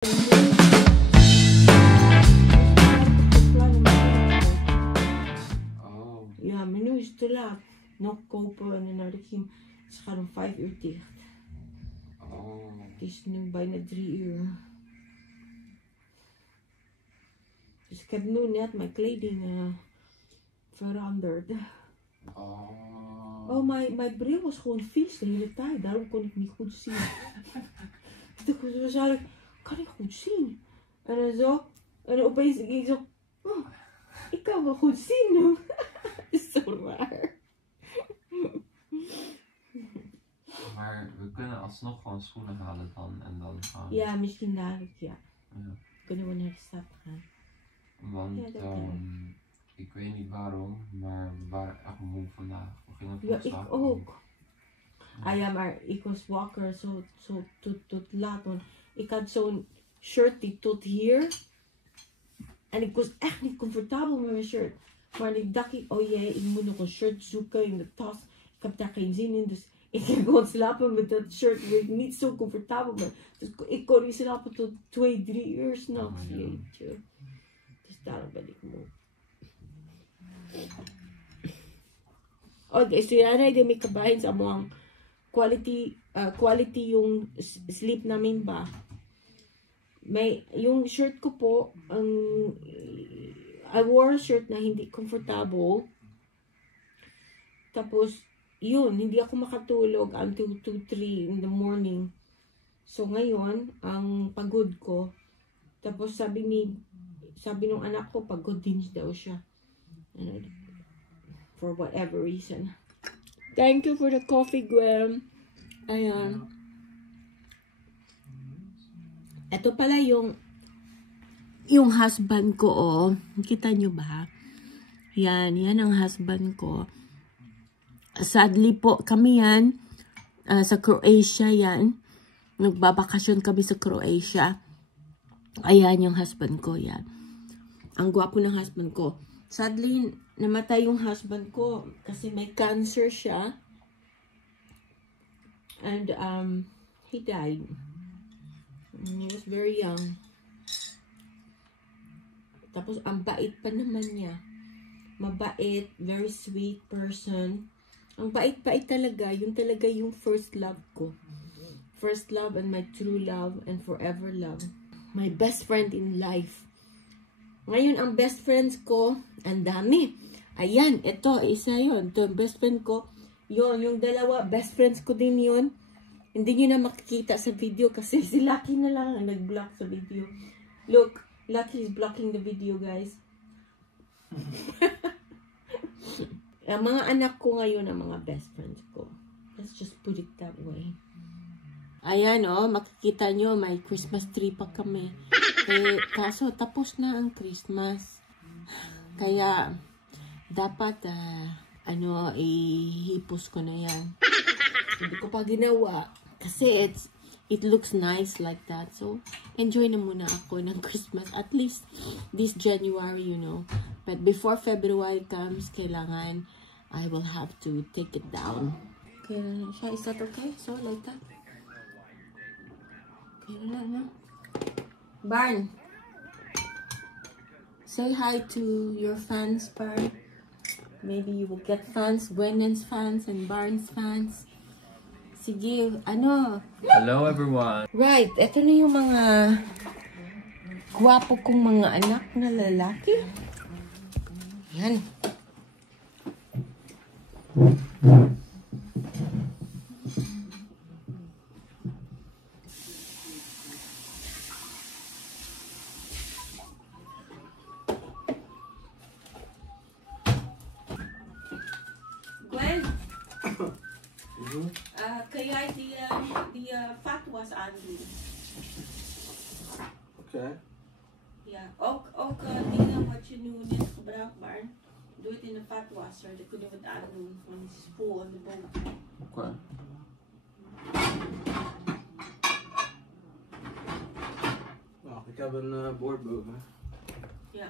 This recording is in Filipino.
Ja, maar nu is het te laat. Nog kopen en naar de kiem. Ze gaat om 5 uur dicht. Het is nu bijna 3 uur. Dus ik heb nu net mijn kleding veranderd. Oh, mijn bril was gewoon vies de hele tijd. Daarom kon ik niet goed zien. Toen zei ik, kan ik goed zien? En dan zo. En opeens ging ik zo, oh, ik kan wel goed zien nu. Het is zo raar. Maar we kunnen alsnog gewoon schoenen halen dan en dan gaan. Ja, misschien dadelijk, ja. Kunnen we naar de stad gaan. Want ik weet niet waarom, maar we waren echt moe vandaag. We gingen Ja, ik ook. Ah ja, maar ik was wakker zo tot laat. Want ik had zo'n shirt die tot hier. En ik was echt niet comfortabel met mijn shirt. Maar ik dacht, oh jee, ik moet nog een shirt zoeken in de tas. Ik heb daar geen zin in, dus ik ging gewoon slapen met dat shirt waar ik niet zo comfortabel ben. Dus ik kon niet slapen tot 2, 3 uur s'nachts. Jeetje. Dus daarom ben ik moe. Okay, so yan ay may kabahin sa mga quality yung sleep namin ba. May yung shirt ko po, I wore a shirt na hindi comfortable. Tapos yun, hindi ako makatulog until 2, 3 in the morning. So ngayon, ang pagod ko. Tapos sabi nung anak ko, pagod din daw siya. For whatever reason. Thank you for the coffee, Gwen. Ayan. Ito pala yung husband ko, oh. Kita nyo ba? Yan ang husband ko. Sadly po, kami yan. Sa Croatia yan. Nagbabakasyon kami sa Croatia. Ayan yung husband ko, yan. Ang gwapo ng husband ko. Sadly, namatay yung husband ko kasi may cancer siya. And he died. He was very young. Tapos ang bait pa naman niya. Mabait, very sweet person. Ang bait-bait talaga. Yun talaga yung first love ko. First love and my true love and forever love. My best friend in life. Ngayon, ang best friends ko, ang dami. Ayan, ito, isa yun. Ito, best friend ko. Yun, yung dalawa, best friends ko din yun. Hindi nyo na makikita sa video kasi si Lucky na lang ang nag-block sa video. Look, Lucky is blocking the video, guys. Ang mga anak ko ngayon, ang mga best friends ko. Let's just put it that way. Ayan, oh, makikita nyo, may Christmas tree pa kami. Kaso, tapos na ang Christmas. Kaya, dapat, ihipos ko na yan. Hindi ko pa ginawa. Kasi, it looks nice like that. So, enjoy na muna ako ng Christmas. At least, this January, you know. But before February comes, kailangan, I will have to take it down. Okay na siya. Is that okay? So, like that? Okay na. Barn, say hi to your fans, Barn. Maybe you will get fans, Gwynen's fans and Barn's fans. Sige, ano? Hello everyone! Right, eto na yung mga gwapo kong mga anak na lalaki. Yan. Kaya the fatwas Andy. Okay. Ja, ook dingen wat je nu net gebruikt, maar doe het in de vatwasser. Dan kunnen we het aandoen, want het is vol aan de boom. Okay. Nou, ik heb een bord boven. Ja.